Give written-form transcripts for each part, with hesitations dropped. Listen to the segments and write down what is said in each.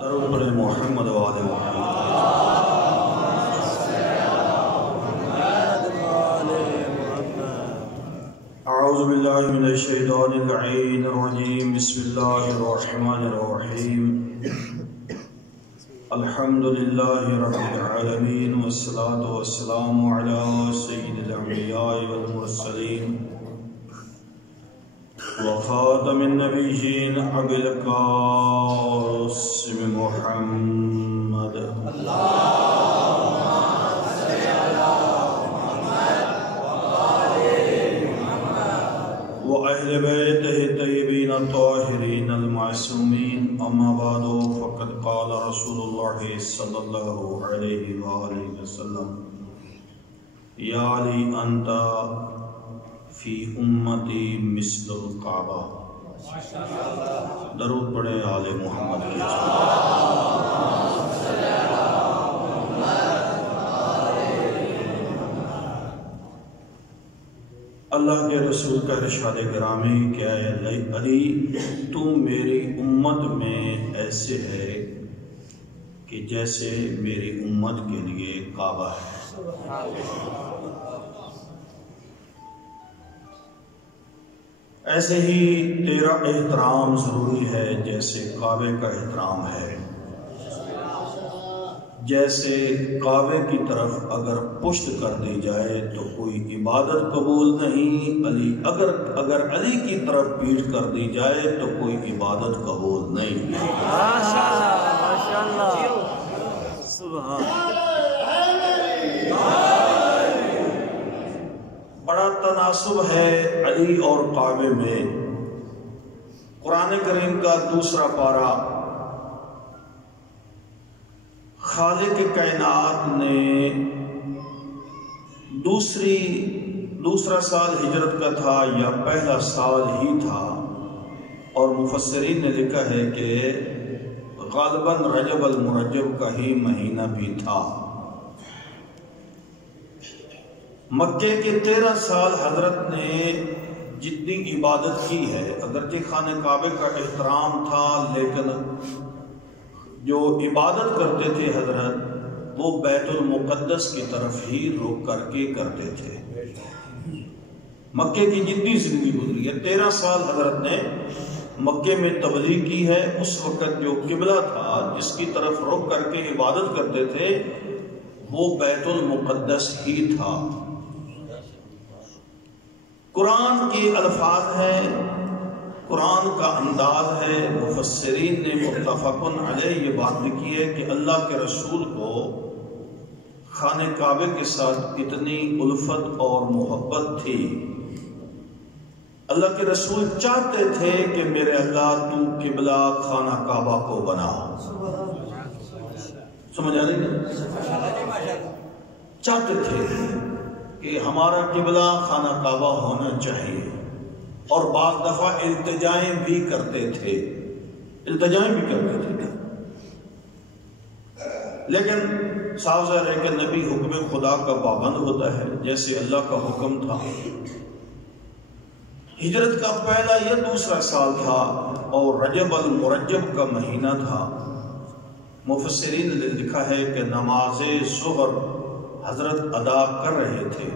درود پڑھیں محمد و آل محمد۔ اعوذ باللہ من الشیطان اللعین الرجیم، بسم اللہ الرحمن الرحیم۔ الحمدللہ رب العالمین، والصلاة والسلام علی سید الانبیاء والمرسلین وخاتم النبیین ابی القاسم محمد وأهل بيته الطيبين الطاهرين المعصومين، أما بعد فقد قال رسول الله صلى الله عليه وآله وسلم: يا علي أنت في أمتي مثل الكعبة۔ درود پڑھیں آل محمد کی۔ اللہ کے رسول کا ارشاد گرامی کہ اے علی، تو میری امت میں ایسے ہے کہ جیسے میری امت کے لیے کعبہ ہے۔ ایسے ہی تیرا احترام ضروری ہے جیسے کعبے کا احترام ہے۔ جیسے کعبے کی طرف اگر پشت کر دی جائے تو کوئی عبادت قبول نہیں، اگر علی کی طرف پیٹھ کر دی جائے تو کوئی عبادت قبول نہیں۔ ماشاءاللہ، سبحان بڑا تناسب ہے علی اور کعبے میں۔ قرآن کریم کا دوسرا پارہ، خالق کائنات نے دوسرا سال ہجرت کا تھا یا پہلا سال ہی تھا، اور مفسرین نے لکھا ہے کہ غالباً رجب المرجب کا ہی مہینہ بھی تھا۔ مکے کے 13 سال حضرت نے جتنی عبادت کی ہے، اگرچہ خانہ کعبہ کا احترام تھا لیکن جو عبادت کرتے تھے حضرت وہ بیت المقدس کی طرف ہی رخ کر کے کرتے تھے۔ مکے کی جتنی زندگی گزری ہے، 13 سال حضرت نے مکے میں تبلیغ کی ہے۔ اس وقت جو قبلہ تھا جس کی طرف رخ کر کے عبادت کرتے تھے وہ بیت المقدس ہی تھا۔ قرآن کے الفاظ ہیں، قرآن کا انداز ہے، مفسرین نے متفقن علیہ یہ بات لکھی ہے کہ اللہ کے رسول کو خانہ کعبے کے ساتھ کتنی الفت اور محبت تھی۔ اللہ کے رسول چاہتے تھے کہ میرے اللہ تو قبلہ خانہ کعبہ کو بنا۔ سمجھ آ رہی ہے؟ چاہتے تھے کہ ہمارا قبلہ خانہ کعبہ ہونا چاہیے، اور بعض دفعہ التجائیں بھی کرتے تھے۔ لیکن صاف ظاہر ہے کہ نبی حکم خدا کا پابند ہوتا ہے، جیسے اللہ کا حکم تھا۔ ہجرت کا پہلا یا دوسرا سال تھا اور رجب المرجب کا مہینہ تھا۔ مفسرین نے لکھا ہے کہ نماز ظہر حضرت ادا کر رہے تھے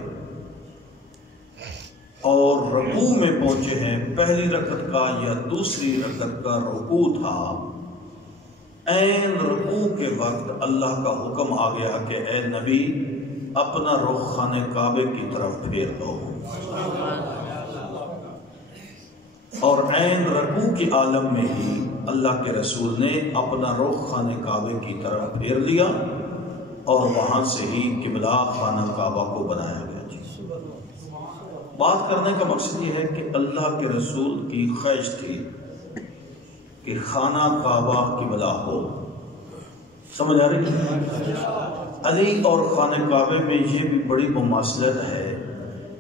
اور رکوع میں پہنچے ہیں۔ پہلی رکعت کا یا دوسری رکعت کا رکوع تھا۔ عین رکوع کے وقت اللہ کا حکم آ گیا کہ اے نبی اپنا رخ خانہ کعبے کی طرف پھیر دو، اور عین رکوع کے عالم میں ہی اللہ کے رسول نے اپنا رخ خانہ کعبے کی طرف پھیر لیا، اور وہاں سے ہی قبلہ خانہ کعبہ کو بنایا گیا۔ بات کرنے کا مقصد یہ ہے کہ اللہ کے رسول کی خواہش تھی کہ خانہ کعبہ قبلہ ہو۔ سمجھ آ رہی ہے؟ علی اور خانہ کعبے میں یہ بھی بڑی مماثلت ہے۔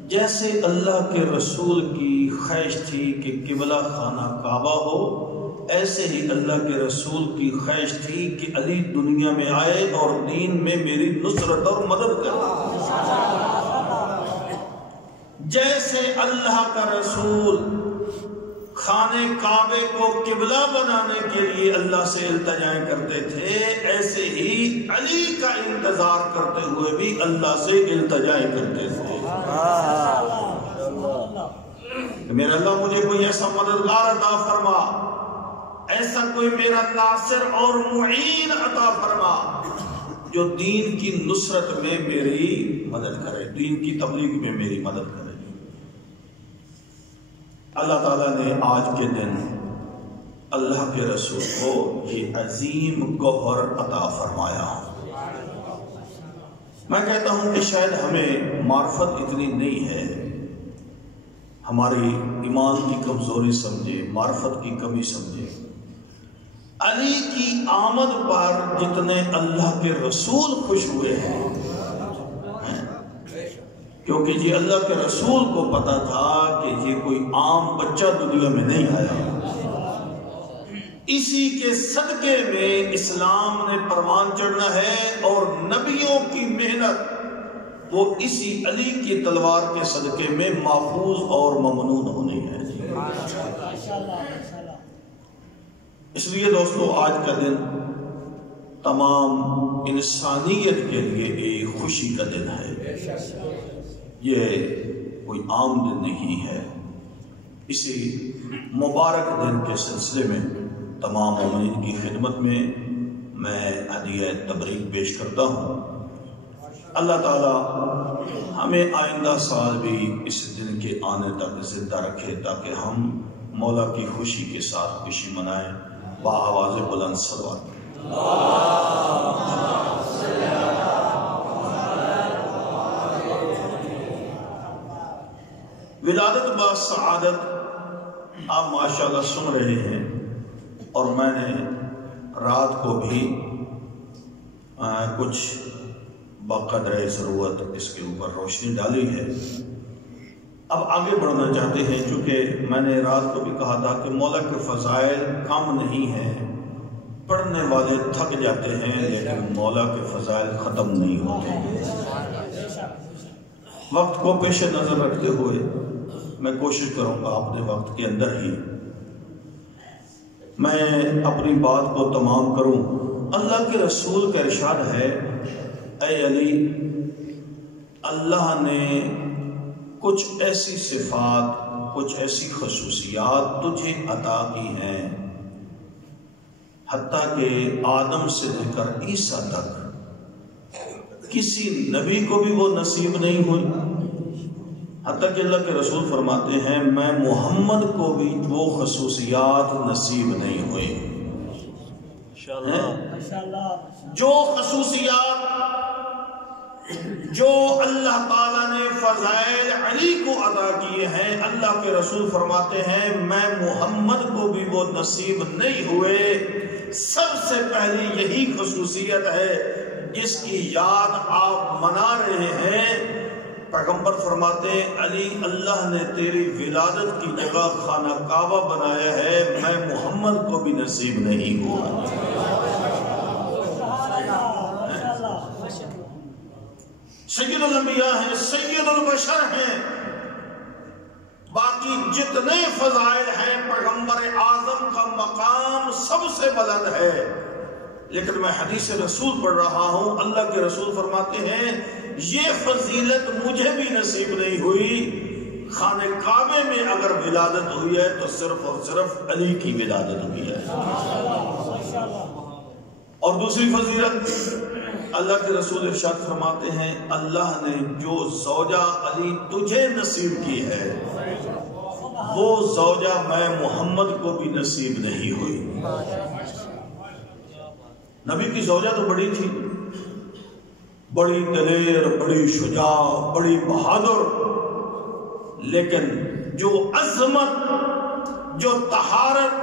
جیسے اللہ کے رسول کی خواہش تھی کہ قبلہ خانہ کعبہ ہو، ایسے ہی اللہ کے رسول کی خواہش تھی کہ علی دنیا میں آئے اور دین میں میری نصرت اور مدد کرے۔ جیسے اللہ کا رسول خانے کعبے کو قبلہ بنانے کے لیے اللہ سے التجائیں کرتے تھے، ایسے ہی علی کا انتظار کرتے ہوئے بھی اللہ سے التجائیں کرتے تھے کہ میرا اللہ مجھے کوئی ایسا مددگار عطا فرما، ایسا کوئی میرا ناصر اور معین عطا فرما جو دین کی نصرت میں میری مدد کرے، دین کی تبلیغ میں میری مدد کرے۔ اللہ تعالیٰ نے آج کے دن اللہ کے رسول کو یہ عظیم گوہر عطا فرمایا۔ میں کہتا ہوں کہ شاید ہمیں معرفت اتنی نہیں ہے، ہماری ایمان کی کمزوری سمجھے، معرفت کی کمی سمجھے۔ علی کی آمد پر جتنے اللہ کے رسول خوش ہوئے ہیں، کیونکہ یہ اللہ کے رسول کو پتا تھا کہ یہ کوئی عام بچہ دنیا میں نہیں آیا، اسی کے صدقے میں اسلام نے پروان چڑھنا ہے، اور نبیوں کی محنت وہ اسی علی کی تلوار کے صدقے میں محفوظ اور ممنون ہونی ہے۔ اس لیے دوستو آج کا دن تمام انسانیت کے لیے ایک خوشی کا دن ہے، یہ کوئی عام دن نہیں ہے۔ اسی مبارک دن کے سلسلے میں تمام مومنین کی خدمت میں میں ہدیہ تبریک پیش کرتا ہوں۔ اللہ تعالی ہمیں آئندہ سال بھی اس دن کے آنے تک زندہ رکھے تاکہ ہم مولا کی خوشی کے ساتھ خوشی منائیں۔ بآواز بلند صلوات۔ ولادت با سعادت آپ ماشاءاللہ سن رہے ہیں، اور میں نے رات کو بھی کچھ بقدر ضرورت اس کے اوپر روشنی ڈالی ہے۔ اب آگے بڑھنا چاہتے ہیں، چونکہ میں نے رات کو بھی کہا تھا کہ مولا کے فضائل کم نہیں ہیں، پڑھنے والے تھک جاتے ہیں لیکن مولا کے فضائل ختم نہیں ہوتے۔ وقت کو پیش نظر رکھتے ہوئے میں کوشش کروں گا اپنے وقت کے اندر ہی میں اپنی بات کو تمام کروں۔ اللہ کے رسول کا ارشاد ہے، اے علی، اللہ نے کچھ ایسی صفات، کچھ ایسی خصوصیات تجھے عطا کی ہیں، حتیٰ کہ آدم سے لے کر عیسیٰ تک کسی نبی کو بھی وہ نصیب نہیں ہوئی، حتیٰ کہ اللہ کے رسول فرماتے ہیں میں محمد کو بھی وہ خصوصیات نصیب نہیں ہوئی۔ جو خصوصیات جو اللہ تعالیٰ نے فضائل علی کو عطا کیے ہیں، اللہ کے رسول فرماتے ہیں میں محمد کو بھی وہ نصیب نہیں ہوئے۔ سب سے پہلی یہی خصوصیت ہے جس کی یاد آپ منا رہے ہیں۔ پیغمبر فرماتے ہیں علی، اللہ نے تیری ولادت کی جگہ خانہ کعبہ بنایا ہے، میں محمد کو بھی نصیب نہیں ہوا۔ سید الانبیاء ہیں، سید البشر ہیں، باقی جتنے فضائل ہیں پیغمبر اعظم کا مقام سب سے بلند ہے، لیکن میں حدیث رسول پڑھ رہا ہوں، اللہ کے رسول فرماتے ہیں یہ فضیلت مجھے بھی نصیب نہیں ہوئی۔ خانہ کعبے میں اگر ولادت ہوئی ہے تو صرف اور صرف علی کی ولادت ہوئی ہے۔ اور دوسری فضیلت اللہ کے رسول ارشاد فرماتے ہیں اللہ نے جو زوجہ علی تجھے نصیب کی ہے وہ زوجہ میں محمد کو بھی نصیب نہیں ہوئی۔ نبی کی زوجہ تو بڑی تھی، بڑی دلیر، بڑی شجاع، بڑی بہادر، لیکن جو عظمت، جو طہارت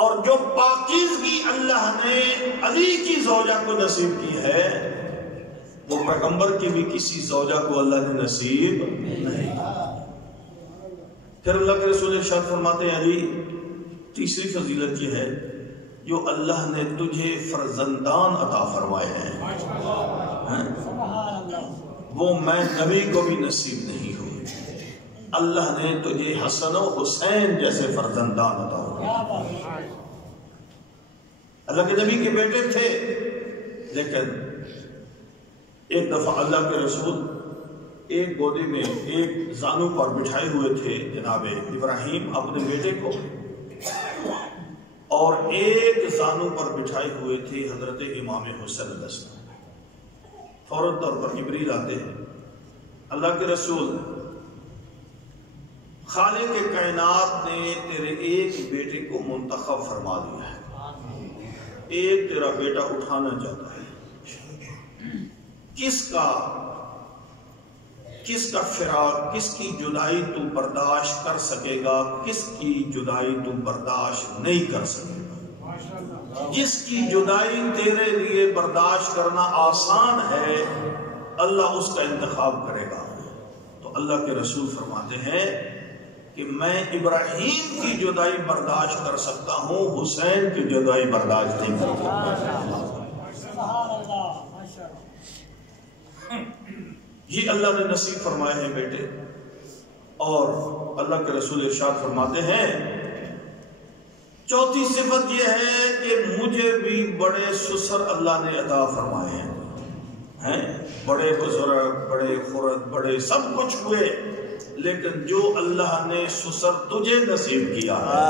اور جو پاکیزگی اللہ نے علی کی زوجہ کو نصیب کی ہے وہ پیغمبر کی بھی کسی زوجہ کو اللہ نے نصیب نہیں۔ پھر اللہ کے رسول ارشاد فرماتے ہیں علی، تیسری فضیلت یہ ہے جو اللہ نے تجھے فرزندان عطا فرمائے ہیں وہ میں نبی کو بھی نصیب نہیں ہوئے۔ اللہ نے تجھے حسن و حسین جیسے فرزندان عطا فرمائے۔ اللہ کے نبی کے بیٹے تھے، لیکن ایک دفعہ اللہ کے رسول ایک گودی میں ایک زانو پر بٹھائے ہوئے تھے جناب ابراہیم اپنے بیٹے کو، اور ایک زانو پر بٹھائے ہوئے تھے حضرت امام حسین علیہ السلام۔ فوراً طور پر جبریل آتے ہیں، اللہ کے رسول خالق کائنات نے تیرے ایک بیٹے کو منتخب فرما دیا ہے، ایک تیرا بیٹا اٹھانا چاہتا ہے، کس کا فراق، کس کی جدائی تو برداشت کر سکے گا، کس کی جدائی تو برداشت نہیں کر سکے گا؟ جس کی جدائی تیرے لیے برداشت کرنا آسان ہے اللہ اس کا انتخاب کرے گا۔ تو اللہ کے رسول فرماتے ہیں کہ میں ابراہیم کی جدائی برداشت کر سکتا ہوں، حسین کی جدائی برداشت نہیں کر سکتا۔ یہ اللہ نے نصیب فرمائے ہیں بیٹے، اور اللہ کے رسول ارشاد فرماتے ہیں چوتھی صفت یہ ہے کہ مجھے بھی بڑے سسر اللہ نے عطا فرمائے ہیں، بڑے بزرگ، بڑے خرد، بڑے سب کچھ ہوئے، لیکن جو اللہ نے سسر تجھے نصیب کیا ہے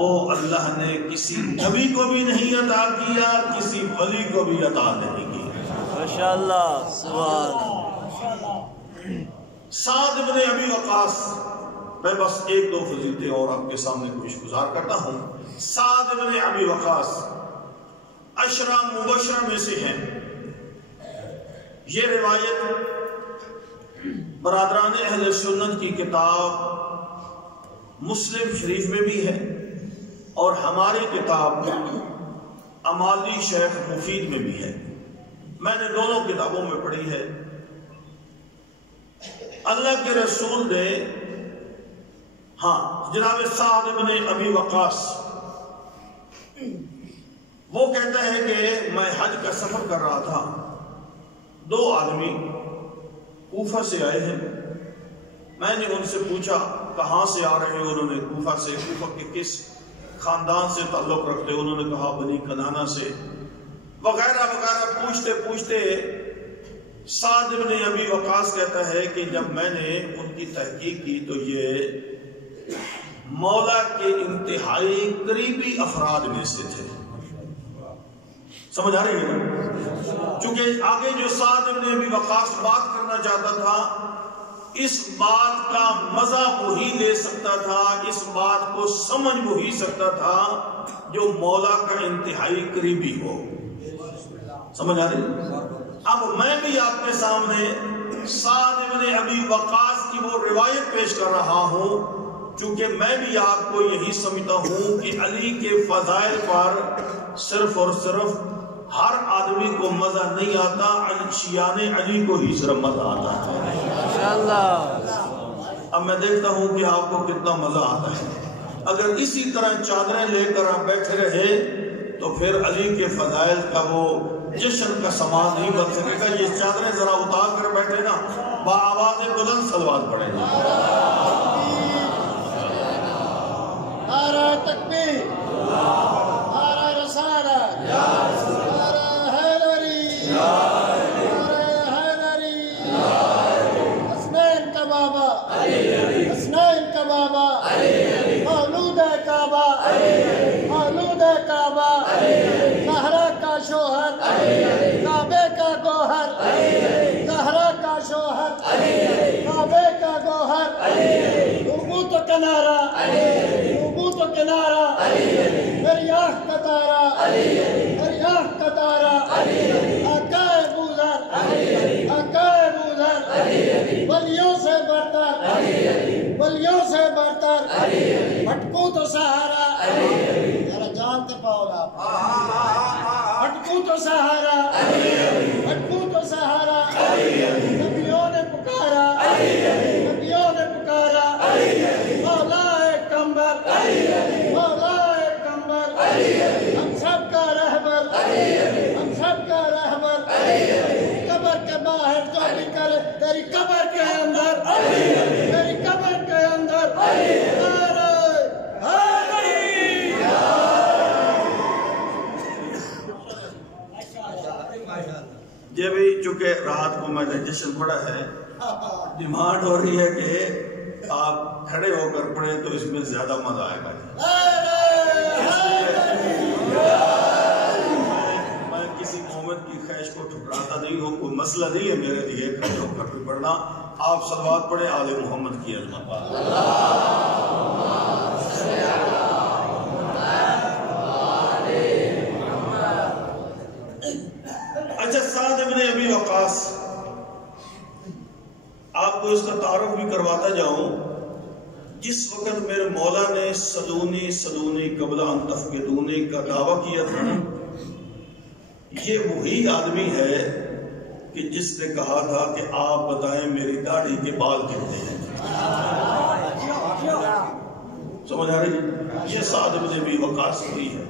وہ اللہ نے کسی نبی کو بھی نہیں عطا کیا، کسی ولی کو بھی عطا نہیں کیا۔ ماشاءاللہ، سعد بن ابی وقاص، میں بس ایک دو فضیلتیں اور آپ کے سامنے پیش گزار کرتا ہوں۔ سعد بن ابی وقاص عشرہ مبشرہ میں سے ہیں۔ یہ روایت برادران اہل سنت کی کتاب مسلم شریف میں بھی ہے، اور ہماری کتاب امالی شیخ مفید میں بھی ہے، میں نے دونوں کتابوں میں پڑھی ہے۔ اللہ کے رسول نے جناب سعد بن ابی وقاص وہ کہتا ہے کہ میں حج کا سفر کر رہا تھا، دو آدمی کوفہ سے آئے ہیں، میں نے ان سے پوچھا کہاں سے آ رہے ہیں؟ انہوں نے کوفہ سے، کوفہ کے کس خاندان سے تعلق رکھتے؟ انہوں نے کہا بنی کنانہ سے، وغیرہ وغیرہ پوچھتے پوچھتے سعد بن ابی وقاص کہتا ہے کہ جب میں نے ان کی تحقیق کی تو یہ مولا کے انتہائی قریبی افراد میں سے تھے۔ سمجھ آ رہی ہے نا؟ چونکہ آگے جو سعد بن ابی وقاص بات کرنا چاہتا تھا، اس بات کا مزہ وہی لے سکتا تھا، اس بات کو سمجھ وہی سکتا تھا جو مولا کا انتہائی قریبی ہو۔ سمجھ آ رہی؟ اب میں بھی آپ کے سامنے سعد بن ابی وقاص کی وہ روایت پیش کر رہا ہوں، چونکہ میں بھی آپ کو یہی سمجھتا ہوں کہ علی کے فضائل پر صرف اور صرف ہر آدمی کو مزہ نہیں آتا، شیعان علی کو ہی صرف مزہ آتا ہے۔ اب میں دیکھتا ہوں کہ آپ کو کتنا مزہ آتا ہے۔ اگر اسی طرح چادریں لے کر آپ بیٹھے رہے تو پھر علی کے فضائل کا وہ جشن کا سامان نہیں بن سکے گا۔ یہ چادریں ذرا اتار کر بیٹھے نا، بآواز بلند صلوات پڑھیں گے۔ نعرہ تکبیر، نعرہ رسالت، نعرہ حیدری، نعرہ حیدری، حسنین کا بابا، حسنین کا بابا، مولود کعبہ، مولود کعبہ، زہرا کا شوہر، کعبے کا گوہر، زہرا کا شوہر، کعبے کا گوہر، نبوت کا نعرہ، نبوت کا نعرہ، میری آنکھ کا تارا، میری آنکھ کا تارا، آقا بوذر، آقا بوذر، ولیوں سے برتر، ولیوں سے برتر، بھٹکوں تو سہارا، ذرا جانتے پاؤ آپ، بھٹکوں تو سہارا، بھٹکوں تو سہارا، نبیوں نے پکارا، نبیوں نے پکارا، مولا کمبر، مولا کمبر، ہم سب کا رہبر، ہم سب کا رہبر، قبر کے باہر جو بھی کرے تیری قبر کے اندر چونکہ رات کو میں نے جشن پڑھا ہے، ڈیمانڈ ہو رہی ہے کہ آپ کھڑے ہو کر پڑھیں تو اس میں زیادہ مزہ آئے گا۔ میں کسی مومن کی خواہش کو ٹھکراتا نہیں ہوں، کوئی مسئلہ نہیں ہے میرے لیے کھڑے ہو کر بھی پڑھنا۔ آپ صلوات پڑھیں آل محمد کی عظمت پر۔ اچھا، سعد ابن ابی وقاص، آپ کو اس کا تعارف بھی کرواتا جاؤں۔ جس وقت میرے مولا نے سلونی سلونی قبل ان تفقدونی کا دعویٰ کیا تھا، یہ وہی آدمی ہے کہ جس نے کہا تھا کہ آپ بتائیں میری داڑھی کے بال کتنے ہیں۔ سمجھ آ رہی؟ یہ سعد ابن ابی وقاص وہی ہے۔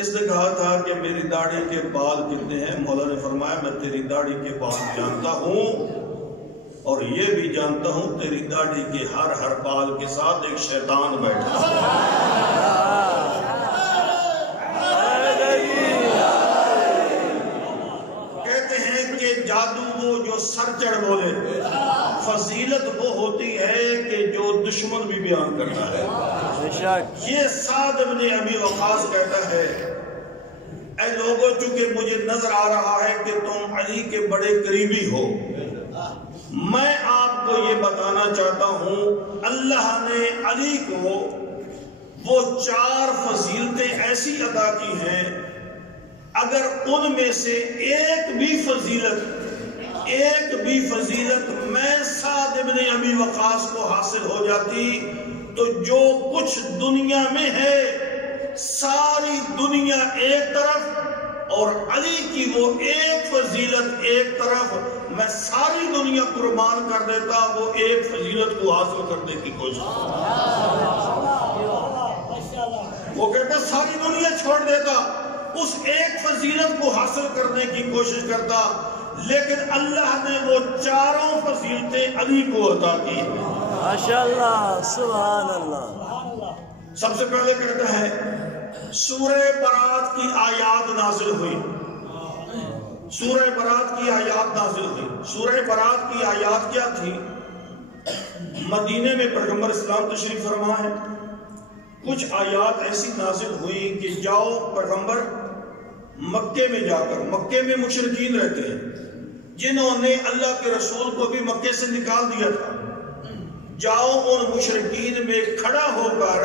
اس نے کہا تھا کہ میری داڑھی کے بال کتنے ہیں؟ مولا نے فرمایا میں تیری داڑھی کے بال جانتا ہوں، اور یہ بھی جانتا ہوں تیری داڑھی کے ہر بال کے ساتھ ایک شیطان بیٹھا ہے۔ کہتے ہیں کہ جادو وہ جو سر چڑھ بولے، فضیلت وہ ہوتی ہے کہ جو دشمن بھی بیان کرتا ہے۔ یہ سعد ابن ابی وقاص کہتا ہے اے لوگوں، چونکہ مجھے نظر آ رہا ہے کہ تم علی کے بڑے قریبی ہو، میں آپ کو یہ بتانا چاہتا ہوں اللہ نے علی کو وہ 4 فضیلتیں ایسی عطا کی ہیں، اگر ان میں سے ایک بھی فضیلت میں سعد ابن ابی وقاص کو حاصل ہو جاتی تو جو کچھ دنیا میں ہے ساری دنیا ایک طرف اور علی کی وہ ایک فضیلت ایک طرف، میں ساری دنیا قربان کر دیتا وہ ایک فضیلت کو حاصل کرنے کی کوشش۔ وہ کہتا ساری دنیا چھوڑ دیتا، اس ایک فضیلت کو حاصل کرنے کی کوشش کرتا، لیکن اللہ نے وہ 4 فضیلتیں علی کو عطا کی۔ ماشاءاللہ، سبحان اللہ۔ سب سے پہلے کہتا ہے سورہ برات کی آیات نازل ہوئی۔ سورہ برات کی آیات نازل ہوئی۔ سورہ برات کی آیات کیا تھی؟ مدینے میں پیغمبر اسلام تشریف فرما ہے، کچھ آیات ایسی نازل ہوئی کہ جاؤ پیغمبر مکے میں جا کر، مکے میں مشرکین رہتے ہیں جنہوں نے اللہ کے رسول کو بھی مکے سے نکال دیا تھا، جاؤ ان مشرکین میں کھڑا ہو کر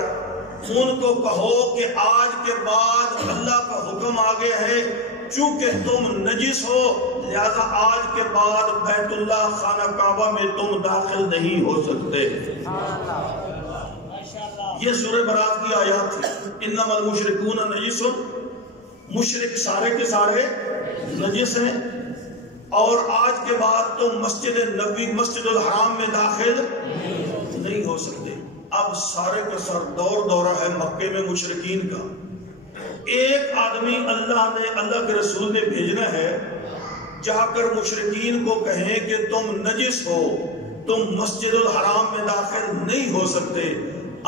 ان کو کہو کہ آج کے بعد اللہ کا حکم آگے ہے، چونکہ تم نجس ہو لہذا آج کے بعد بیت اللہ خانہ کعبہ میں تم داخل نہیں ہو سکتے۔ یہ سورہ برات کی آیات تھی۔ انما المشرکون نجس، مشرک سارے کے سارے نجس ہیں، اور آج کے بعد تم مسجد نبوی مسجد الحرام میں داخل نہیں ہو سکتے۔ اب سارے کا سر دورہ ہے مکے میں مشرکین کا۔ ایک آدمی اللہ کے رسول نے بھیجنا ہے، جا کر مشرکین کو کہیں کہ تم نجس ہو، تم مسجد الحرام میں داخل نہیں ہو سکتے۔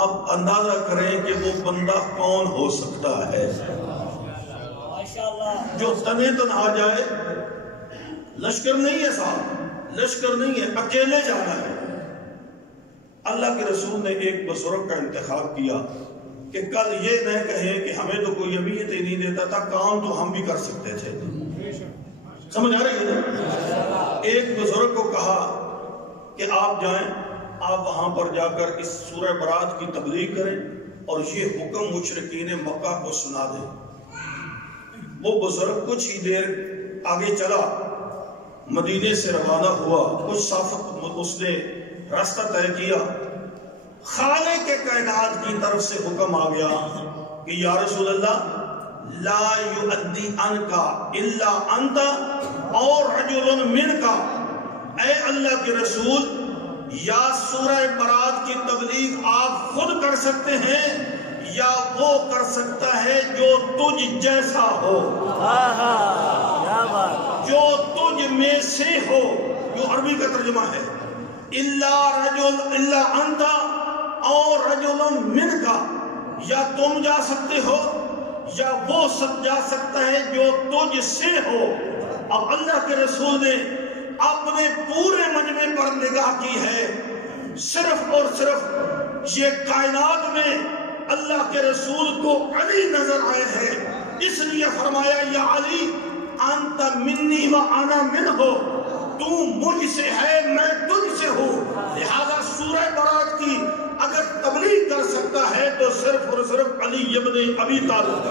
اب اندازہ کریں کہ وہ بندہ کون ہو سکتا ہے جو تنے تن آ جائے۔ لشکر نہیں ہے صاحب، لشکر نہیں ہے، اکیلے جانا ہے۔ اللہ کے رسول نے ایک بزرگ کا انتخاب کیا کہ کل یہ نہ کہیں کہ ہمیں تو کوئی اہمیت ہی نہیں دیتا تھا، کام تو ہم بھی کر سکتے تھے۔ سمجھ آ رہی ہے نا؟ ایک بزرگ کو کہا کہ آپ جائیں، آپ وہاں پر جا کر اس سورہ برات کی تبلیغ کریں اور یہ حکم مشرکین مکہ کو سنا دیں۔ وہ بزرگ کچھ ہی دیر آگے چلا، مدینے سے روانہ ہوا، کچھ صافت اس نے راستہ طے کیا، خالق کے کائنات کی طرف سے حکم آ گیا کہ یا رسول اللہ لا یؤدی عنک الا انت اور رجل منک، اے اللہ کے رسول یا سورہ برات کی تبلیغ آپ خود کر سکتے ہیں یا وہ کر سکتا ہے جو تجھ جیسا ہو، جو تجھ میں سے ہو، جو عربی کا ترجمہ ہے الا انت اور رجل منک، یا تم جا سکتے ہو یا وہ سب جا سکتا ہے جو تجھ سے ہو۔ اب اللہ کے رسول نے اپنے پورے مجمع پر نگاہ کی ہے، صرف اور صرف یہ کائنات میں اللہ کے رسول کو علی نظر آئے ہیں، اس لیے فرمایا یا علی انت منی و انا منہ، تو مجھ سے ہے میں تجھ سے ہوں۔ لہذا سورہ برات کی اگر تبلیغ کر سکتا ہے تو صرف اور صرف علی ابن ابی طالب۔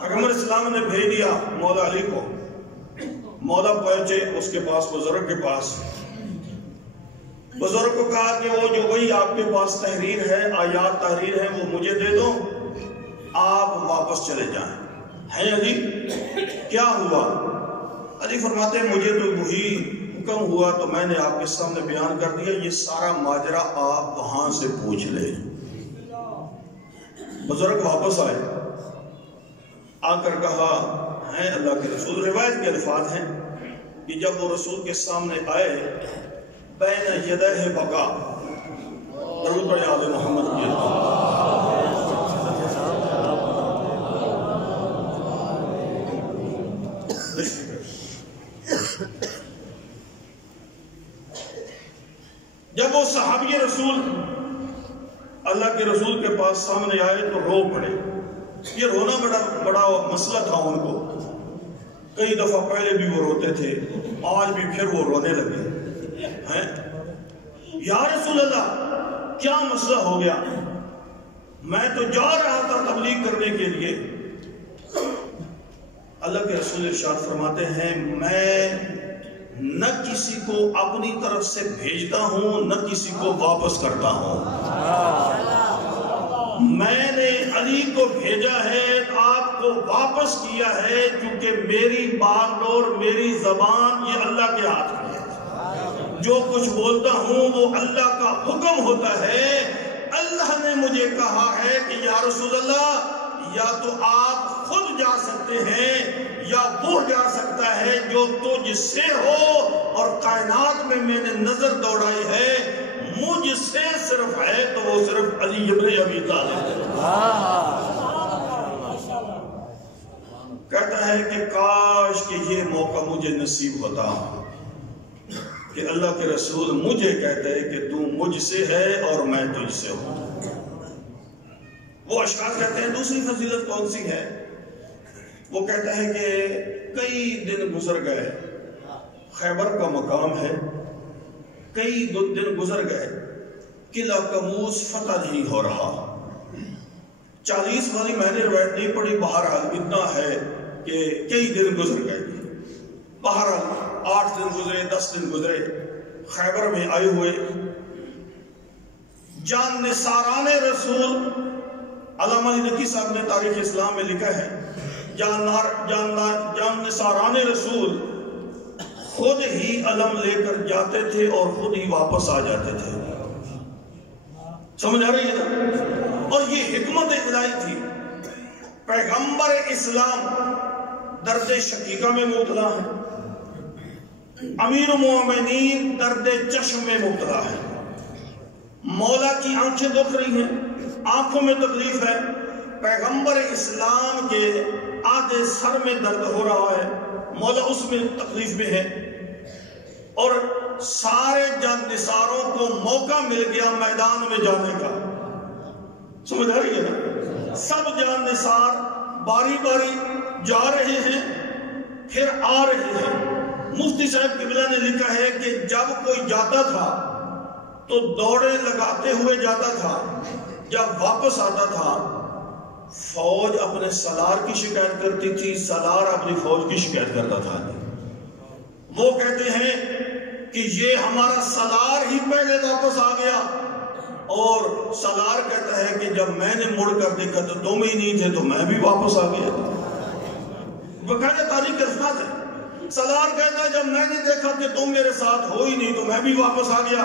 پیغمبر اسلام نے بھیج دیا مولا علی کو، مولا پہنچے اس کے پاس، بزرگ کے پاس، بزرگ کو کہا کہ وہ جو وہی آپ کے پاس تحریر ہے، آیات تحریر ہے، وہ مجھے دے دو، آپ واپس چلے جائیں۔ ہے علی کیا ہوا؟ علی فرماتے ہیں مجھے تو وہی حکم ہوا تو میں نے آپ کے سامنے بیان کر دیا، یہ سارا ماجرا آپ وہاں سے پوچھ لیں۔ بزرگ واپس آئے، آ کر کہا ہے اللہ کے رسول، روایت کے الفاظ ہیں کہ جب وہ رسول کے سامنے آئے، بین یدہ بقا، درود پڑھیں آل محمد کی، جب وہ صحابی رسول اللہ کے رسول کے پاس سامنے آئے تو رو پڑے۔ یہ رونا بڑا مسئلہ تھا ان کو، کئی دفعہ پہلے بھی وہ روتے تھے، آج بھی پھر وہ رونے لگے ہیں۔ یا رسول اللہ کیا مسئلہ ہو گیا؟ میں تو جا رہا تھا تبلیغ کرنے کے لیے۔ اللہ کے رسول ارشاد فرماتے ہیں میں نہ کسی کو اپنی طرف سے بھیجتا ہوں نہ کسی کو واپس کرتا ہوں، میں نے علی کو بھیجا ہے، آپ کو واپس کیا ہے، کیونکہ میری باگ ڈور میری زبان یہ اللہ کے ہاتھ میں ہے، جو کچھ بولتا ہوں وہ اللہ کا حکم ہوتا ہے۔ اللہ نے مجھے کہا ہے کہ یا رسول اللہ یا تو آپ خود جا سکتے ہیں یا وہ جا سکتا ہے جو تجھ سے ہو، اور کائنات میں میں نے نظر دوڑائی ہے، مجھ سے صرف ہے تو وہ صرف علی ابن ابی طالب کہتا ہے کہ کاش کہ یہ موقع مجھے نصیب ہوتا کہ اللہ کے رسول مجھے کہتے ہیں کہ تو مجھ سے ہے اور میں تجھ سے ہوں۔ وہ اشعار کہتے ہیں دوسری فضیلت کون سی ہے؟ وہ کہتا ہے کہ کئی دن گزر گئے، خیبر کا مقام ہے، کئی دن گزر گئے، قلعہ قموس فتح نہیں ہو رہا۔ 40 والی میں نے روایت نہیں پڑھی، بہرحال اتنا ہے کہ کئی دن گزر گئے، بہرحال 8 دن گزرے، 10 دن گزرے، خیبر میں آئے ہوئے جان نثاران رسول، علامہ نقی صاحب نے تاریخ اسلام میں لکھا ہے جان نثاران رسول خود ہی علم لے کر جاتے تھے اور خود ہی واپس آ جاتے تھے۔ سمجھ آ رہی ہے نا؟ اور یہ حکمت الہی تھی۔ پیغمبر اسلام درد شقیقہ میں مبتلا ہے، امیر المومنین درد چشم میں مبتلا ہے، مولا کی آنکھیں دکھ رہی ہیں، آنکھوں میں تکلیف ہے، پیغمبر اسلام کے آدھے سر میں درد ہو رہا ہے، مولا اس میں تکلیف میں ہے، اور سارے جان نثاروں کو موقع مل گیا میدان میں جانے کا۔ سمجھ آ رہی ہے نا؟ سب جان نثار باری باری جا رہے ہیں، پھر آ رہے ہیں۔ مفتی صاحب قبلہ نے لکھا ہے کہ جب کوئی جاتا تھا تو دوڑے لگاتے ہوئے جاتا تھا، جب واپس آتا تھا فوج اپنے سالار کی شکایت کرتی تھی، سالار اپنی فوج کی شکایت کرتا تھا۔ وہ کہتے ہیں کہ یہ ہمارا سالار ہی پہلے واپس آ گیا، اور سالار کہتا ہے کہ جب میں نے مڑ کر دیکھا تو تم ہی نہیں تھے تو میں بھی واپس آ گیا۔ بقاعدہ تاریخ کے الفاظ ہے، سالار کہتا ہے جب میں نے دیکھا کہ تم میرے ساتھ ہو ہی نہیں تو میں بھی واپس آ گیا۔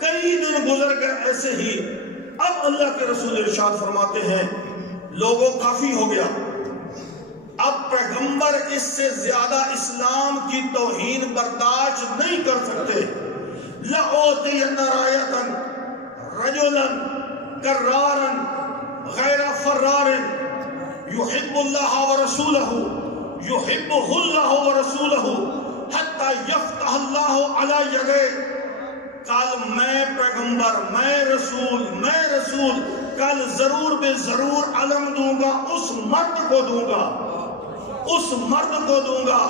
کئی دن گزر گئے ایسے ہی۔ اب اللہ کے رسول ارشاد فرماتے ہیں لوگوں کافی ہو گیا، اب پیغمبر اس سے زیادہ اسلام کی توہین برداشت نہیں کر سکتے، لَأُعْطِيَنَّ رَایَةً رَجُلًا كَرَّارًا غَيْرَ فَرَّارٍ يُحِبُّ اللَّهَ وَرَسُولَهُ يُحِبُّهُ اللَّهُ وَرَسُولَهُ حَتَّى يَفْتَحَ اللَّهُ عَلَى يَدَيْهِ۔ کل میں پیغمبر، میں رسول کل ضرور بے ضرور علم دوں گا، اس مرد کو دوں گا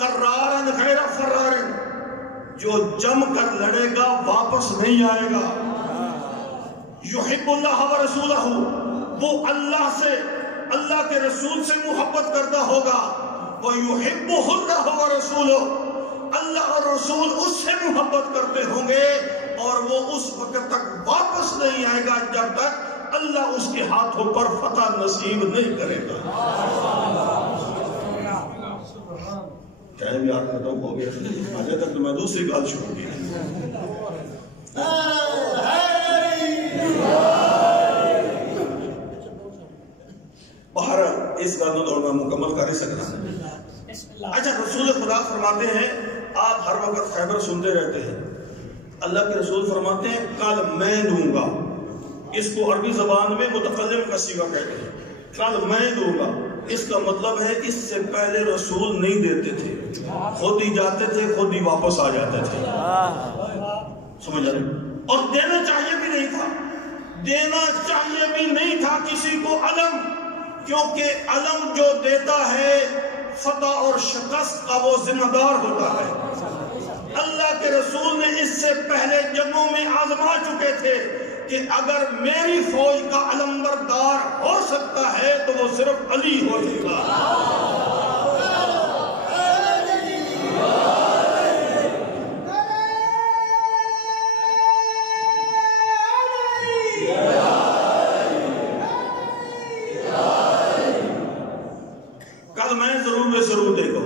کرارن غیر فرارن، جو جم کر لڑے گا واپس نہیں آئے گا۔ یحب اللہ ورسولہ، وہ اللہ کے رسول سے محبت کرتا ہوگا، وَيُحِبُّهُ اللَّهُ وَرَسُولُهُ، اللہ اور رسول اس سے محبت کرتے ہوں گے، اور وہ اس وقت تک واپس نہیں آئے گا جب تک اللہ اس کے ہاتھوں پر فتح نصیب نہیں کرے گا۔ ٹائم یاد ختم ہو گیا، آجے تک تو میں دوسری بات شروع کی۔ بہرحال اس بات کو میں مکمل کر ہی سکتا۔ اچھا، رسول خدا فرماتے ہیں آپ ہر وقت خیبر سنتے رہتے ہیں، اللہ کے رسول فرماتے ہیں کل میں دوں گا، اس کو عربی زبان میں متکلم کا صیغہ کہتے ہیں، کل میں دوں گا۔ اس کا مطلب ہے اس سے پہلے رسول نہیں دیتے تھے، خود ہی جاتے تھے، خود ہی واپس آ جاتے تھے، سمجھ رہے؟ اور دینا چاہیے بھی نہیں تھا کسی کو علم، کیونکہ علم جو دیتا ہے فتح اور شکست کا وہ ذمہ دار ہوتا ہے۔ اللہ کے رسول نے اس سے پہلے جنگوں میں آزما چکے تھے کہ اگر میری فوج کا علمبردار ہو سکتا ہے تو وہ صرف علی ہو سکتا ہے۔ کل میں ضرور دیکھو،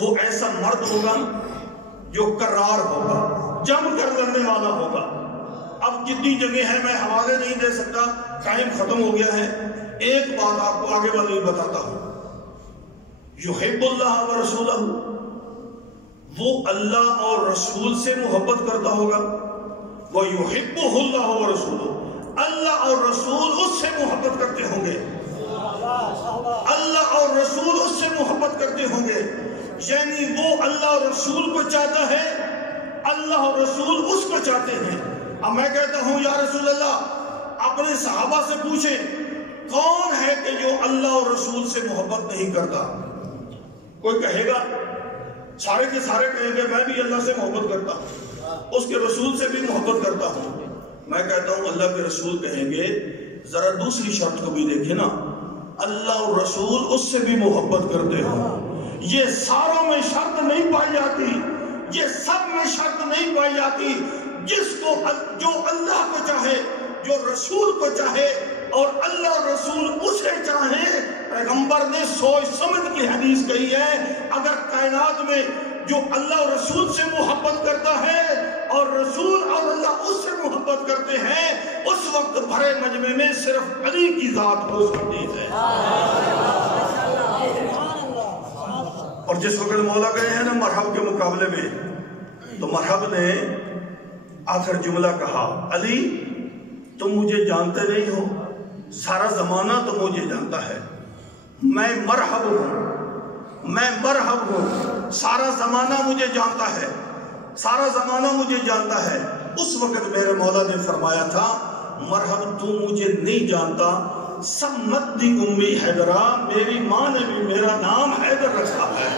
وہ ایسا مرد ہوگا جو کرار ہوگا، جم کر لڑنے والا ہوگا۔ اب جتنی جگہ ہے میں حوالے نہیں دے سکتا، ٹائم ختم ہو گیا ہے۔ ایک بات آپ کو آگے والی بتاتا ہوں، یحب اللہ ورسولہ، وہ اللہ اور رسول سے محبت کرتا ہوگا، وَيُحِبُّهُ اللَّهُ وَرَسُولُهُ، اللہ اور رسول اس سے محبت کرتے ہوں گے، اللہ اور رسول اس سے محبت کرتے ہوں گے، یعنی وہ اللہ اور رسول کو چاہتا ہے، اللہ اور رسول اس کو چاہتے ہیں۔ اب میں کہتا ہوں یا رسول اللہ، اپنے صحابہ سے پوچھیں کون ہے کہ جو اللہ اور رسول سے محبت نہیں کرتا؟ کوئی کہے گا، سارے کے سارے کہیں گے میں بھی اللہ سے محبت کرتا ہوں، اس کے رسول سے بھی محبت کرتا ہوں۔ میں کہتا ہوں اللہ کے رسول کہیں گے ذرا دوسری شرط کو بھی دیکھیں نا، اللہ اور رسول اس سے بھی محبت کرتے ہوں، یہ ساروں میں شرط نہیں پائی جاتی، یہ سب میں شرط نہیں پائی جاتی۔ جس کو جو اللہ کو چاہے، جو رسول کو چاہے، اور اللہ اور رسول اسے چاہے، پیغمبر نے سوچ سمجھ کی حدیث کہی ہے، اگر کائنات میں جو اللہ اور رسول سے محبت کرتا ہے اور رسول اور اللہ اس سے محبت کرتے ہیں، اس وقت بھرے مجمع میں صرف علی کی ذات ہو سکتی ہے۔ اور جس وقت مولا گئے ہیں نا مرحب کے مقابلے میں، تو مرحب نے آخر جملہ کہا، علی تم مجھے جانتے نہیں ہو، سارا زمانہ تو مجھے جانتا ہے، میں مرحب ہوں، سارا زمانہ مجھے جانتا ہے۔ اس وقت میرے مولا نے فرمایا تھا، مرحب تو مجھے نہیں جانتا، سمت دی امی حیدرہ، میری ماں نے بھی میرا نام حیدر رکھا ہے۔